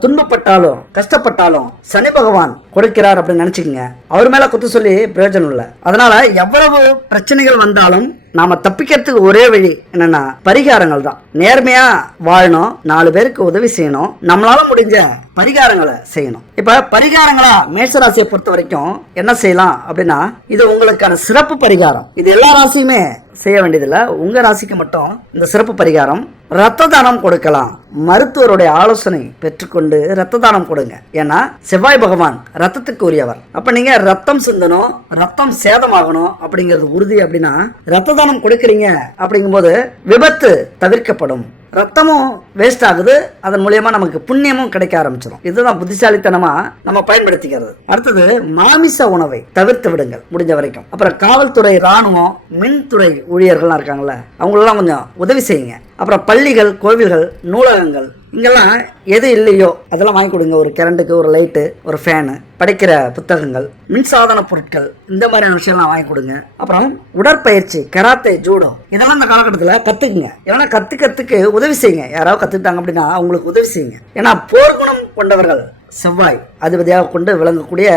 துன்பப்பட்டாலும் கஷ்டப்பட்டாலும் சனி பகவான் கொடுக்கிறார் அப்படின்னு நினைச்சுக்கோங்க அவர் மேல குத்து சொல்லி பிரயோஜனம் இல்லை அதனால எவ்வளவு பிரச்சனைகள் வந்தாலும் நாம தப்பிக்கிறதுக்கு ஒரே வழி என்னன்னா பரிகாரங்கள் தான் நேர்மையா வாழணும் நாலு பேருக்கு உதவி செய்யணும் நம்மளால முடிஞ்ச பரிகாரங்களை செய்யணும் இப்ப பரிகாரங்களா மேஷராசியை பொறுத்த வரைக்கும் என்ன செய்யலாம் அப்படின்னா இது உங்களுக்கான சிறப்பு பரிகாரம் இது எல்லா ராசியுமே செய்ய வேண்டியதில்லை உங்கள் ராசிக்கு மட்டும் இந்த சிறப்பு பரிகாரம் ரத்த தானம் கொடுக்கலாம் மருத்துவருடைய ஆலோசனை பெற்றுக்கொண்டு ரத்த தானம் கொடுங்க ஏன்னா செவ்வாய் பகவான் ரத்தத்துக்கு உரியவர் அப்ப நீங்க ரத்தம் சிந்தனும் ரத்தம் சேதமாகணும் அப்படிங்கிறது உறுதி அப்படின்னா ரத்த தானம் கொடுக்குறீங்க அப்படிங்கும்போது விபத்து தவிர்க்கப்படும் ரத்தமும் வேஸ்ட் ஆகுது அதன் மூலியமா நமக்கு புண்ணியமும் கிடைக்க ஆரம்பிச்சிடும் இதுதான் புத்திசாலித்தனமாக நம்ம பயன்படுத்திக்கிறது அடுத்தது மாமிச உணவை தவிர்த்து விடுங்கள் முடிஞ்ச வரைக்கும் அப்புறம் காவல்துறை ராணுவம் மின்துறை ஊழியர்கள்லாம் இருக்காங்கல்ல அவங்களெல்லாம் கொஞ்சம் உதவி செய்யுங்க அப்புறம் பள்ளிகள் கோவில்கள் நூலகங்கள் இங்கெல்லாம் எது இல்லையோ அதெல்லாம் வாங்கி கொடுங்க ஒரு கரண்ட்டுக்கு ஒரு லைட்டு ஒரு ஃபேனு படைக்கிற புத்தகங்கள் மின்சாதன பொருட்கள் இந்த மாதிரியான விஷயம்லாம் வாங்கி கொடுங்க அப்புறம் உடற்பயிற்சி கராத்தே ஜூடோ இதெல்லாம் இந்த காலகட்டத்தில் கற்றுக்குங்க ஏன்னா கற்றுக்கிறதுக்கு உதவி செய்யுங்க யாராவது கற்றுக்கிட்டாங்க அப்படின்னா அவங்களுக்கு உதவி செய்யுங்க ஏன்னா போர்க்குணம் கொண்டவர்கள் செவ்வாய் அதிபதியாக கொண்டு விளங்கக்கூடிய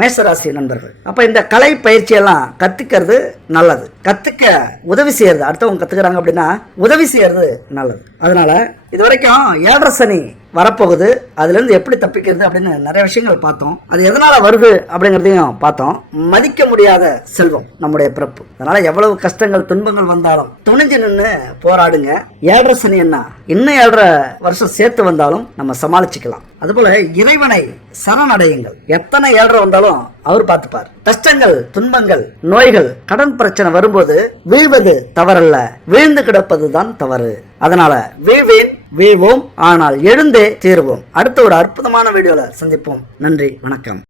மேசராசி நண்பர்கள் அப்போ இந்த கலை பயிற்சியெல்லாம் கற்றுக்கிறது நல்லது கற்றுக்க உதவி செய்யறது அடுத்தவங்க கற்றுக்கிறாங்க அப்படின்னா உதவி செய்யறது நல்லது அதனால் இது வரைக்கும் ஏழரை சனி வரப்போகுது அதுலேருந்து எப்படி தப்பிக்கிறது அப்படின்னு நிறைய விஷயங்கள் பார்த்தோம் அது எதனால் வருது அப்படிங்கிறதையும் பார்த்தோம் மதிக்க முடியாத செல்வம் நம்முடைய பிறப்பு அதனால் எவ்வளவு கஷ்டங்கள் துன்பங்கள் வந்தாலும் துணிஞ்சு நின்று போராடுங்க ஏழரை சனி என்ன இன்னும் ஏழரை வருஷம் சேர்த்து வந்தாலும் நம்ம சமாளிச்சுக்கலாம் அதுபோல் இறைவனை சரணடையுங்கள் எத்தனை ஏழரை வந்தாலும் எல்லாத்தையும் அவர் பார்த்துப்பார் கஷ்டங்கள் துன்பங்கள் நோய்கள் கடன் பிரச்சனை வரும்போது வீழ்வது தவறல்ல வீழ்ந்து கிடப்பதுதான் தவறு அதனால வீழ்வேன் வீழ்வோம் ஆனால் எழுந்தே தீர்வோம் அடுத்த ஒரு அற்புதமான வீடியோல சந்திப்போம் நன்றி வணக்கம்